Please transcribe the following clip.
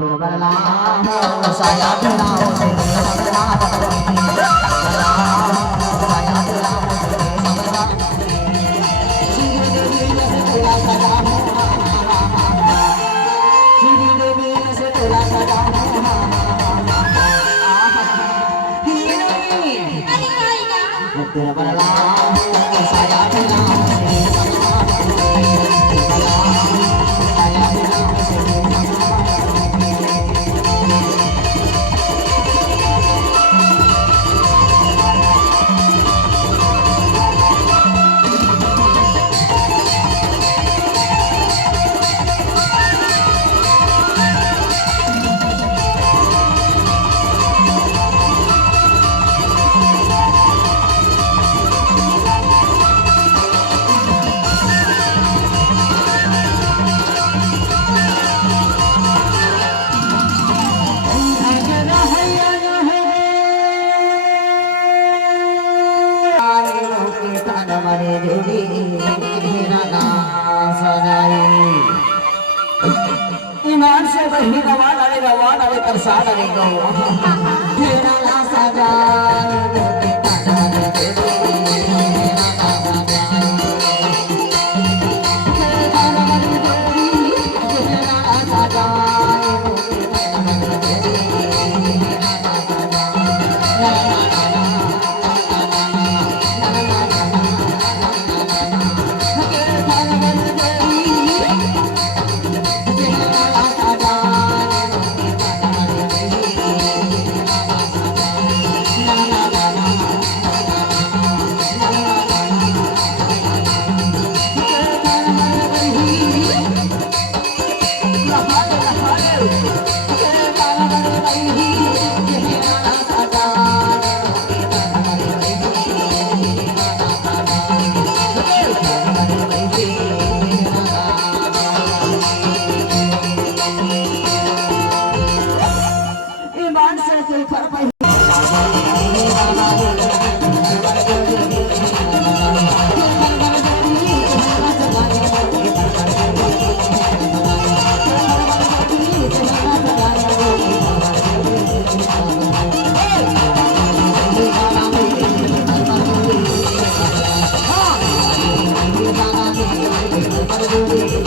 बदला हो साया तेरा हो तेरे बदला बदला साया तेरा हो तेरे बदला श्री देवी से तेरा सजा हो श्री देवी से तेरा सजा हो तेरा बदला हो साया तेरा हो तेरे बदला साया तेरा हो तेरे ईमान से वही रवा डाले प्रसाद डालेगा तेरा ला सजा Thank you.